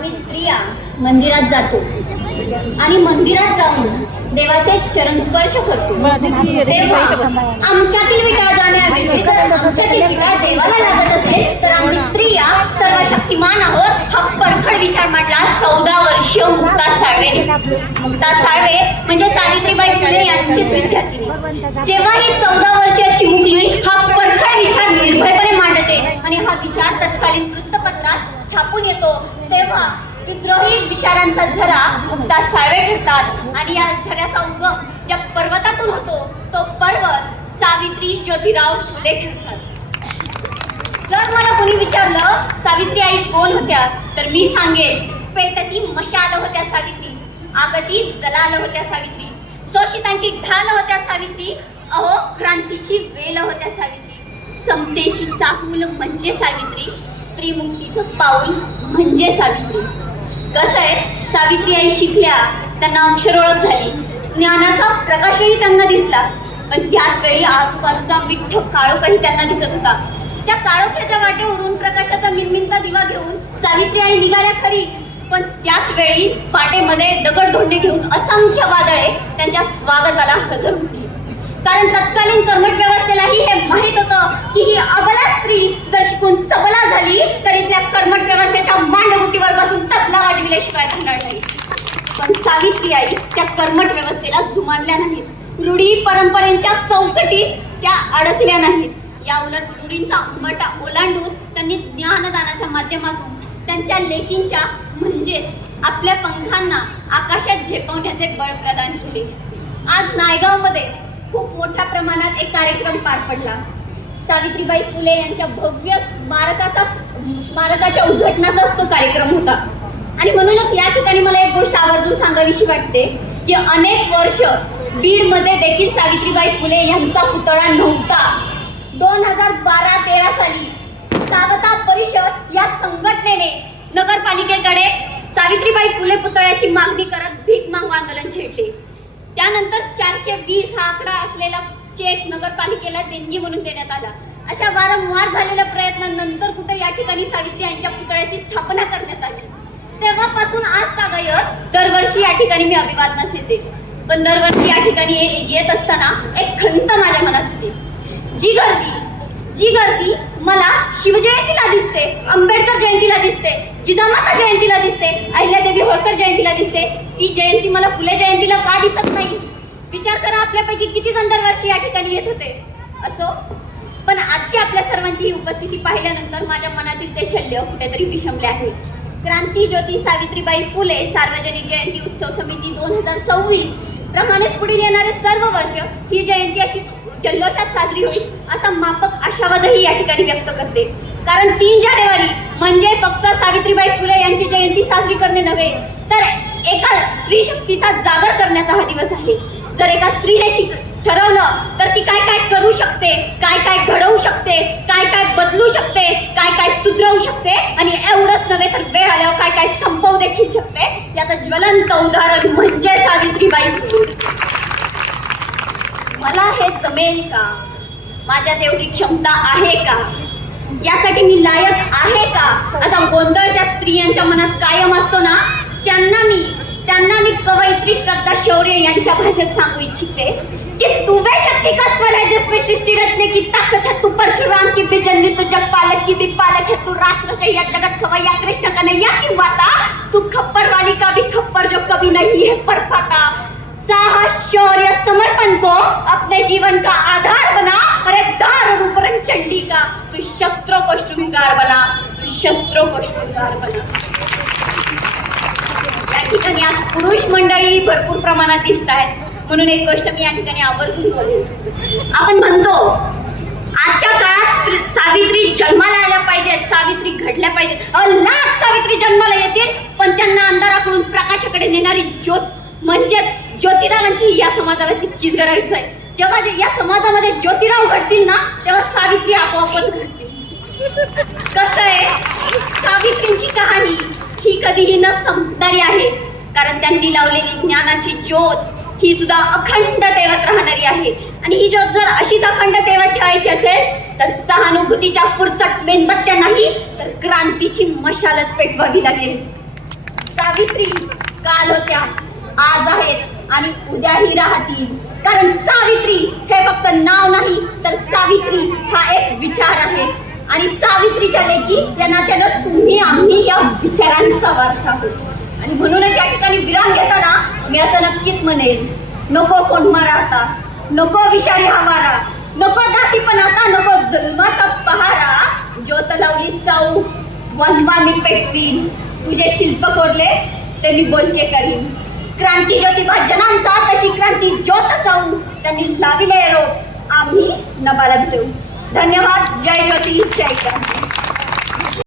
आम्ही स्त्रिया मंदिरात जातो. आणि मंदिरात जाऊन देवाचे चरण स्पर्श करतो. आमच्यातील आमच्यातील देवाला लागत असेल तर आम्ही स्त्रिया सर्व शक्तिमान आहोत. हा परखड विचार मांडला चौदा वर्ष मुक्ता साळवे. मुक्ता साळवे म्हणजे सावित्रीबाई फुले यांचीच विद्यार्थिनी. जेव्हा ही चौदा वर्षाची मुकली हा परखड विचार निर्भयपणे मांडते. आणि हा विचार तत्कालीन वृत्तपत्रात छापून येतो. विद्रोही विचारांचा झरा मुक्ता साळवे ठरतात आणि या झऱ्याचा उगम ज्या पर्वतातून होतो तो पर्वत सावित्री ज्योतिराव फुले ठरतात जर मला कोणी विचारलं सावित्री आई कोण होत्या? तर मी सांगेन पेटती मशाल होत्या सावित्री आगती जलाल होत्या सावित्री शोषितांची ढाल होत्या सावित्री अहो क्रांतीची वेल होत्या सावित्री समतेची चाहूल म्हणजे सावित्री स्त्री मुक्तीचं पाऊल म्हणजे सावित्री. कसं आहे? सावित्री आई शिकल्या त्यांना अक्षर ओळख झाली. ज्ञानाचा प्रकाशही त्यांना दिसला. पण त्याच वेळी आजूबाजूचा विठ्ठ काळोखही त्यांना दिसत होता. त्या काळोख्याच्या वाटेवरून प्रकाशाचा मिनमिनता दिवा घेऊन सावित्री आई निघाल्या खरी. पण त्याच वेळी पाटेमध्ये दगडधोंडे घेऊन असंख्य वादळे त्यांच्या स्वागताला हजर होती. कारण तत्कालीन कर्मट व्यवस्थेलाही हे माहीत होतं की ही अबला स्त्री जर शिकून सबला झाली तर इथल्या कर्मट व्यवस्थेच्या मांडगुटीवर बसून तबला वाजविल्याशिवाय भांडणार नाही पण सावित्री आई त्या कर्मट व्यवस्थेला जुमानल्या नाहीत. रूढी परंपरेच्या चौकटीत त्या अडकल्या नाहीत. या उलट रूढींचा उंबरटा ओलांडून त्यांनी ज्ञानदानाच्या माध्यमातून त्यांच्या लेकींच्या म्हणजेच आपल्या पंखांना आकाशात झेपवण्याचे बळ प्रदान केले. आज नायगावमध्ये खूप मोठ्या प्रमाणात एक कार्यक्रम पार पडला. सावित्रीबाई फुले यांच्या भव्य स्मारकाचा स्मारकाच्या उद्घाटनाचाच तो कार्यक्रम होता. आणि म्हणूनच या ठिकाणी मला एक गोष्ट आवर्जून सांगावीशी वाटते की अनेक वर्ष बीडमध्ये देखील सावित्रीबाई फुले यांचा पुतळा नव्हता. दोन हजार बारा तेरा साली सावता परिषद या संघटनेने नगरपालिकेकडे सावित्रीबाई फुले पुतळ्याची मागणी करत भीक मागू आंदोलन छेडले. त्यानंतर चारशे वीस हा आकडा असलेला चेक नगरपालिकेला देणगी म्हणून देण्यात आला. अशा वारंवार झालेल्या प्रयत्नानंतर कुठे या ठिकाणी सावित्री यांच्या पुतळ्याची स्थापना करण्यात आली? तेव्हापासून आज तागायत दरवर्षी या ठिकाणी मी अभिवादनास येते. पण दरवर्षी या ठिकाणी येत असताना एक खंत माझ्या मनात होती. जी गर्दी जी गर्दी मला शिवजयंतीला दिसते आंबेडकर जयंतीला दिसते जिजामाता जयंतीला दिसते अहिल्यादेवी होळकर जयंतीला दिसते ती जयंती मला फुले जयंतीला का दिसत नाही? विचार करा आपल्यापैकी किती जण दरवर्षी या ठिकाणी येत होते? असो. पण आजची आपल्या सर्वांची ही उपस्थिती पाहिल्यानंतर माझ्या मनातील ते शल्य कुठेतरी विषमले आहे. क्रांती ज्योती सावित्रीबाई फुले सार्वजनिक जयंती उत्सव समिती दोन हजार सव्वीस. प्रमाणेच पुढील येणारे सर्व वर्ष ही जयंती अशी जल्लोषात साजरी होईल असा मापक आशावादही या ठिकाणी व्यक्त करते. कारण तीन जानेवारी म्हणजे फक्त सावित्रीबाई फुले यांची जयंती साजरी करणे नव्हे तर एका स्त्री शक्तीचा जागर करण्याचा हा दिवस आहे. जर एका स्त्रीने शिक ठरवलं तर ती काय काय करू शकते काय काय घडवू शकते काय काय बदलू शकते काय काय सुधरवू शकते आणि एवढं नव्हे तर वेळ आल्यावर काय काय संपवू देखील शकते. याचं ज्वलंत उदाहरण म्हणजे सावित्रीबाई मला हे जमेल का? माझ्या तेवढी क्षमता आहे का? यासाठी मी लायक आहे का? असा गोंधळ ज्या स्त्रियांच्या मनात कायम असतो ना त्यांना मी त्यांना मी कवयित्री श्रद्धा शौर्य यांच्या भाषेत सांगू इच्छिते. की तुवे शक्ती का स्वराज्य है जिसमें रचने की ताकत है तू परशुराम की भी जननी तू जग पालक की भी पालक है तू राष्ट्र से या जगत खवैया कृष्ण कन्हैया की माता तू खप्पर वाली का भी खप्पर जो कभी है पर साहस शौर्य समर्पण को अपने जीवन का आधार बना अरे दार रूपरंग चंडी का तू शस्त्रों को श्रृंगार बना तू शस्त्रों को श्रृंगार बना। या ठिकाणी आज पुरुष मंडळी भरपूर प्रमाणात दिसत आहेत. म्हणून एक गोष्ट मी या ठिकाणी आवर्जून बोलेन आपण म्हणतो आजच्या काळात सावित्री जन्माला आल्या पाहिजेत सावित्री घडल्या पाहिजेत अहो, लाख सावित्री जन्माला येतील पण त्यांना अंधाराकडून प्रकाशाकडे नेणारी ज्योत म्हणजे ज्योतिरावांची या समाजाला तितकीच गरज आहे. जेव्हा या समाजामध्ये ज्योतिराव घडतील ना तेव्हा सावित्री आपोआपच घडतील. कसं आहे? सावित्रींची कहाणी ही कधीही न संपणारी आहे. कारण त्यांनी लावलेली ज्ञानाची ज्योत ही सुद्धा अखंड तेवत राहणारी आहे. आणि ही ज्योत जर अशीच अखंड तेवत ठेवायची असेल तर सहानुभूतीच्या पुढचा मेणबत्त्या नाही तर क्रांतीची मशालच पेटवावी लागेल. सावित्री काल होत्या. आज आहेत आणि उद्याही राहतील. कारण सावित्री हे फक्त नाव नाही तर सावित्री हा एक विचार आहे. आणि सावित्रीच्या लेखी या नात्यानं तुम्ही आम्ही या विचारांचा वारसा आहोत. आणि म्हणूनच या ठिकाणी विराम घेताना मी असं नक्कीच म्हणेल नको कोण मराठा नको विषारी हा मारा नको दाती पण आता नको जुलमाचा पहारा. ज्योत लावली जाऊ वनवा मी पेटवीन. तुझे शिल्प कोरले त्यांनी बोलके करी. क्रांती ज्योतिबा जनांचा तशी क्रांती ज्योत जाऊन त्यांनी लाविले रोप. आम्ही नबाला देऊ धन्यवाद. जय ज्योती. जय क्रांती.